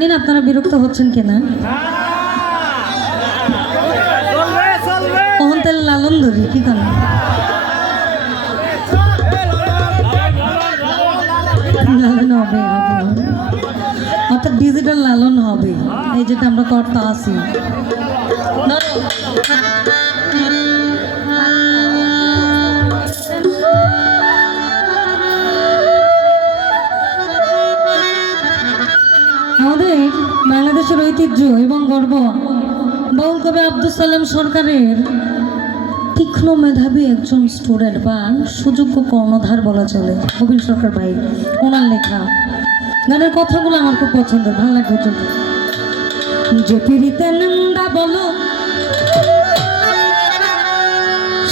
জানি না আপনারা বিরক্ত হচ্ছেন কিনা। কখন তাহলে লালন ধরি কি কারণ লালন হবে অর্থাৎ ডিজিটাল লালন হবে, এই যেটা আমরা করতে আসি। আমাদের বাংলাদেশের ঐতিহ্য এবং গর্ব বাউল কবি আব্দুল সালাম সরকারের তীক্ষ্ণ মেধাবী একজন স্টুডেন্ট বা সুযোগ্য কর্ণধার বলা চলে কবির সরকার ভাই, ওনার লেখা গানের কথাগুলো আমার খুব পছন্দের, ভালো লাগবে। চলবে যে পিড়িতে নিন্দা বলো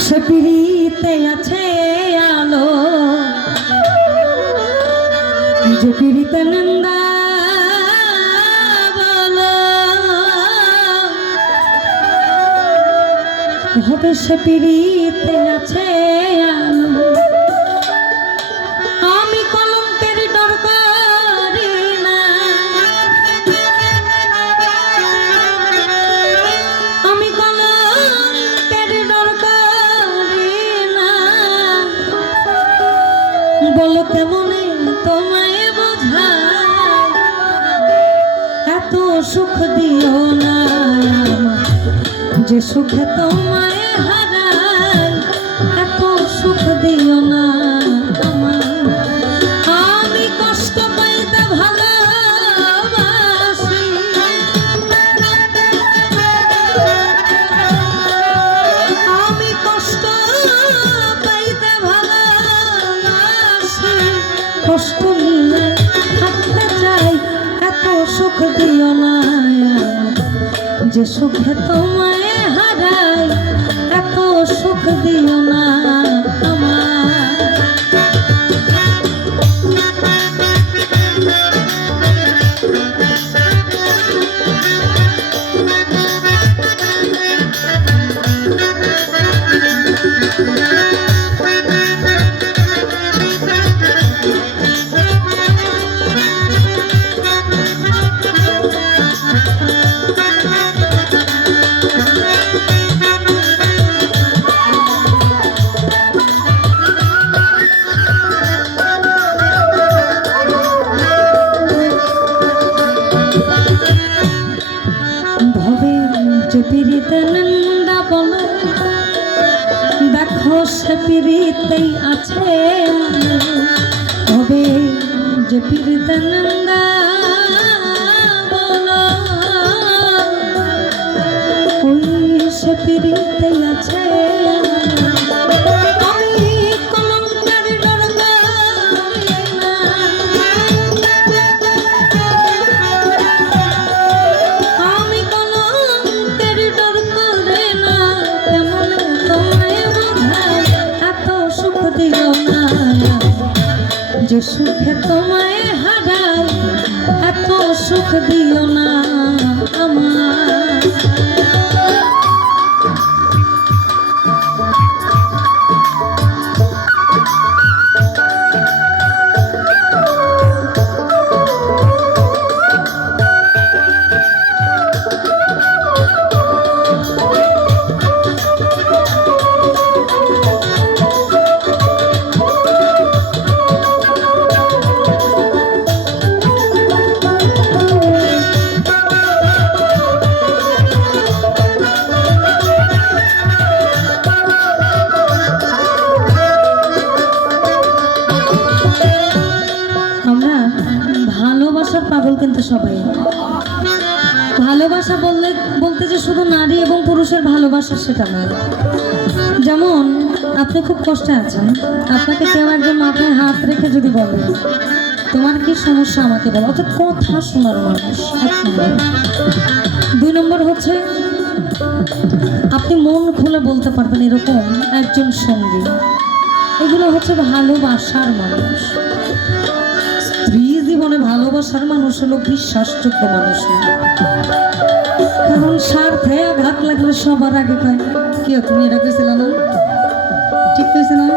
সে পিড়িতে আছে আলো, যে পিড়িতে নিন্দা হবে সে পিড়িতে আছে আলো। আমি কলঙ্কের ডর করি না, আমি কলঙ্কের ডর করি না, বলো কেমনে তোমায় বোঝায় এত সুখ দিও না যে সুখে তোমায় হারাই, এত সুখ দিও না আমার। আমি কষ্ট পাইতে ভালোবাসি, আমি কষ্ট পাইতে ভালোবাসি, কষ্ট নিয়ে থাকতে চাই, এত সুখ দিও না যে সুখে তোমায় হারাই, এত সুখ দিও না আমার। যে পিড়িতে নিন্দা বলো দেখো সে পিড়িতেই আছে, তবে যে পিড়িতে নিন্দা বলো ওই সে পিড়িতেই আছে। যে সুখে তোমায় হারাই, এত সুখ দিও না আমার। পাগল কিন্তু সবাই। ভালোবাসা বলতে যে শুধু নারী এবং পুরুষের ভালোবাসা সেটা নয়। যেমন আপনি খুব কষ্টে আছেন, আপনাকে কেউ একজন মাথায় হাত রেখে যদি বলে তোমার কি সমস্যা আমাকে বলো, অর্থাৎ কথা শোনার মানুষ এক নম্বর। 2 নম্বর হচ্ছে আপনি মন খুলে বলতে পারবেন এরকম একজন সঙ্গী। এগুলো হচ্ছে ভালোবাসার মানুষ। স্ত্রী জীবনে ভালোবাসার মানুষ হলো বিশ্বাসযোগ্য মানুষ, কারণ স্বার্থে আঘাত লাগলে সবার আগে কয় কি তুমি এটা কইছিল না, ঠিক কইছে না।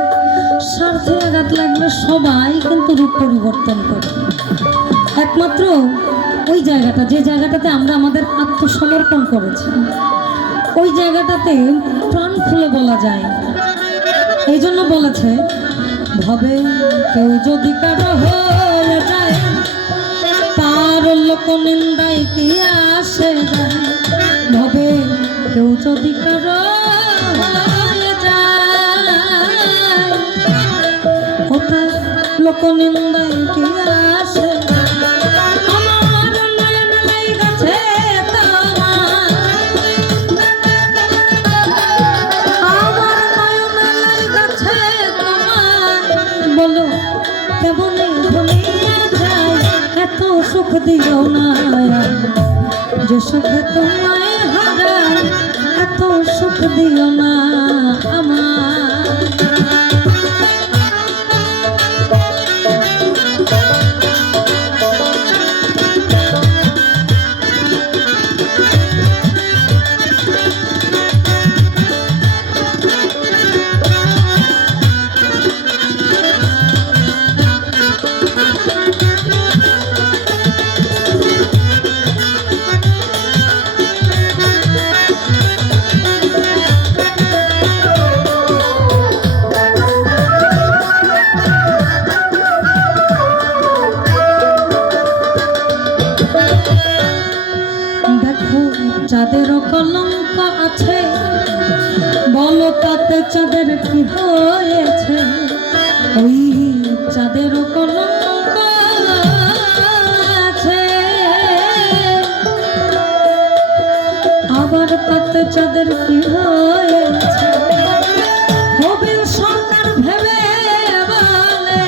স্বার্থে আঘাত লাগলে সবাই কিন্তু রূপ পরিবর্তন করে। একমাত্র ওই জায়গাটা, যে জায়গাটাতে আমরা আমাদের আত্মসমর্পণ করেছি, ওই জায়গাটাতে প্রাণ খুলে বলা যায়। এই জন্য বলেছে, ভবে কেউ যদি কারো হয়ে যায়, তার লোক নিন্দায় কি আসে যায়। ভবে কেউ যদি কারো হয়ে যায়, ওটা লোক নিন্দায় কি আসে। সুখ দিও না যে সুখে তোমায় হারায়, এত সুখ দিও না আমার। চাঁদেরও কলঙ্ক আছে, বলো তাতে চাঁদের কি হয়েছে। ওই চাঁদেরও কলঙ্ক আছে, আবার তাতে চাঁদের কি হয়েছে। কবির সরকার ভেবে বলে,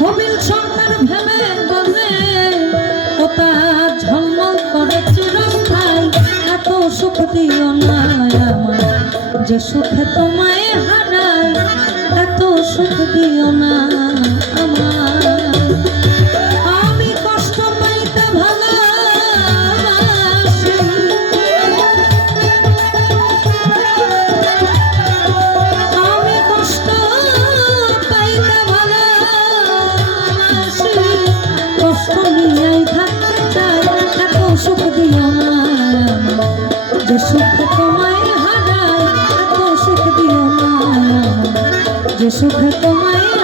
কবির সরকার ভেবে বলে, ওটা ঝলমল করে চিরস্থায়ী, এত সুখ দিও না আমার যে সুখে তোমায় হারাই, এত সুখ দিও না আমার। আমি কষ্ট পাইতে ভালোবাসি, আমি কষ্ট পাইতে ভালোবাসি, কষ্ট নিয়েই থাকতে চাই, এত সুখ দিও না যে সুখ তোমায় হারায়, এত সুখ দিও না যে সুখ তোমায়